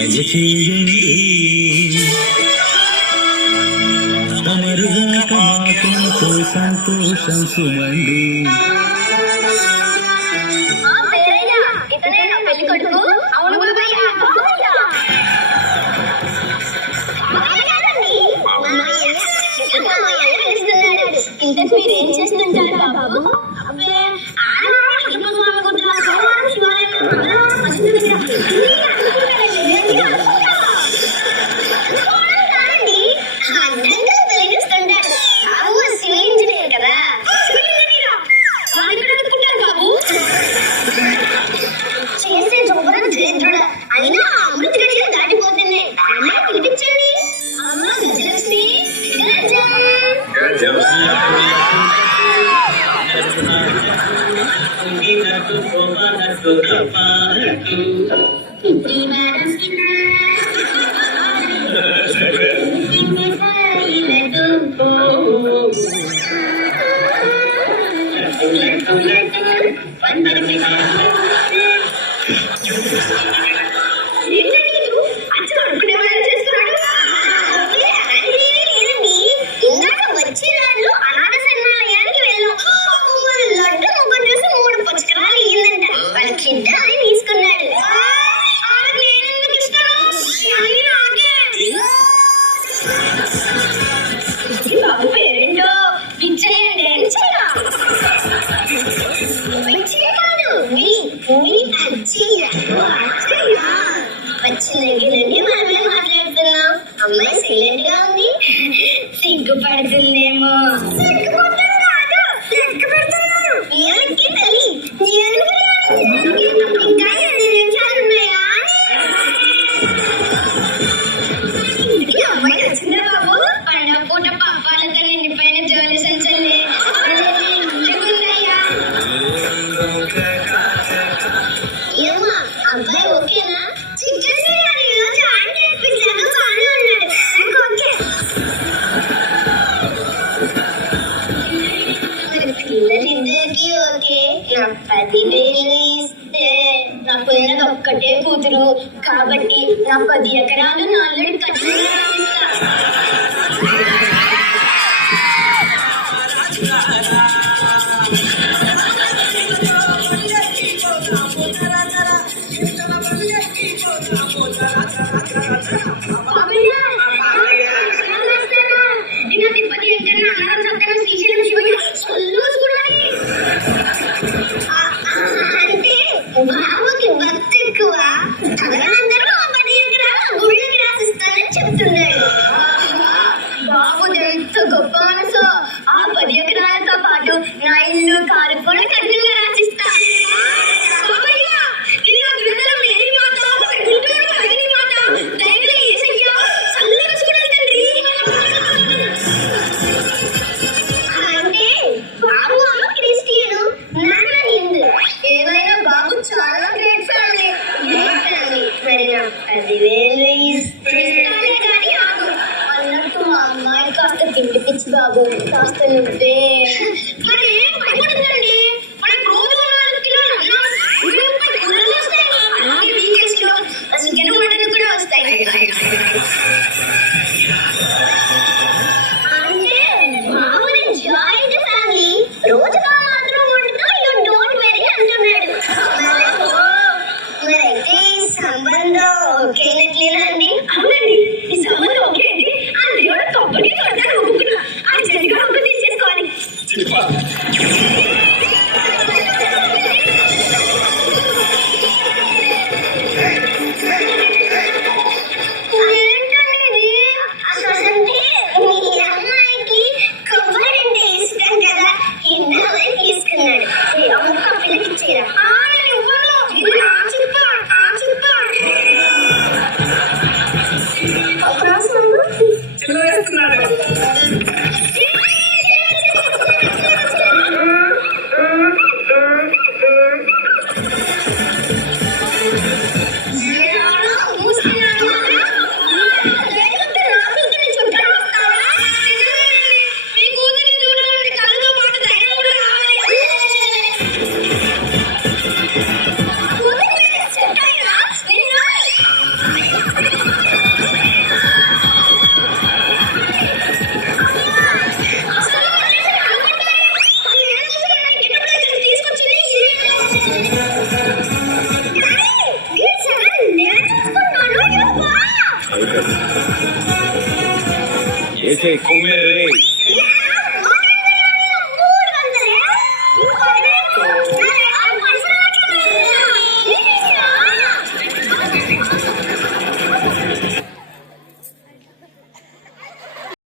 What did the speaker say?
దయచేయండి తమరుగాక మాకెంతో సంతోషం సుమండి. ఇంతకు మీరేం చేస్తుంటారు బాబు? చేసే జోబురం దరిద్రుడు అయినా అమృత గడియలు దాటిపోతున్నాయి. అమ్మ పిలిపించండి. అమ్మ గజలక్ష్మి వచ్చిందండి మనమే మాట్లాడుతున్నాం. అమ్మాయి సైలెంట్ గా ఉంది. సిగ్గుపడుతుందేమో. ఎవరికి తల్లి ఇంకా 2 నిమిషాలు ఉన్నాయా? అమ్మాయి వచ్చిందా బాబు? పండగ పూట పాపాలతో నిండిపోయిన జోలి సంచలే ఏమ్మా అబ్బాయి ఓకేనా? చికెన్ బిర్యానీ ఈరోజు ఆయన తెప్పించాను. బాగానే ఉన్నాడు. నాకు ఓకే. పిల్లలిద్దరికి ఓకే. నా 10,000 ఇస్తే నాకున్నది ఒక్కటే కూతురు కాబట్టి నా 10 ఎకరాలు నా అల్లుడి ఖచ్చితంగా ఇస్తా. అంటే బాబుకి భక్తి ఎక్కువ. అందరూ 10 ఎకరాలు గుళ్ళకి రాసిస్తానని చెప్తున్నాడు. బాబు ఎంత గొప్ప మనసు. ఆ 10 ఎకరాలతో పాటు నా ఇల్లు కారు కూడా కఠినంగా రాసిస్తా. ఏమైనా బాబు చాలా గ్రేట్ ఫ్యామిలీ. 10,000 ఇస్తానే కానీ ఆగు. అన్నట్టు మా అమ్మాయి కాస్త తిండి పిచ్చి బాబు. కాస్త నువ్వే మరి భయపడుతుందండి. మనకు రోజు 4 కిలోలు కూరలు వస్తాయి. అలాగే వీకెండ్స్ లో చికెన్ మటన్ కూడా వస్తాయి. అంటే మామూలు జాయింట్ ఫ్యామిలీ. రోజుగా మాత్రం వండుతూ యూ డోంట్ వెరీ అంటున్నాడు. మరైతే ఈ సంబంధం ఓకేనట్లేనండి? అవునండి, ఈ సంబంధం ఓకే అండి. అది కూడా కప్పటి కొట్టాను ఒప్పుకున్నా. ఆ జరిగా ఒక తీసేసుకోవాలి. చేసే కుమ్మేరే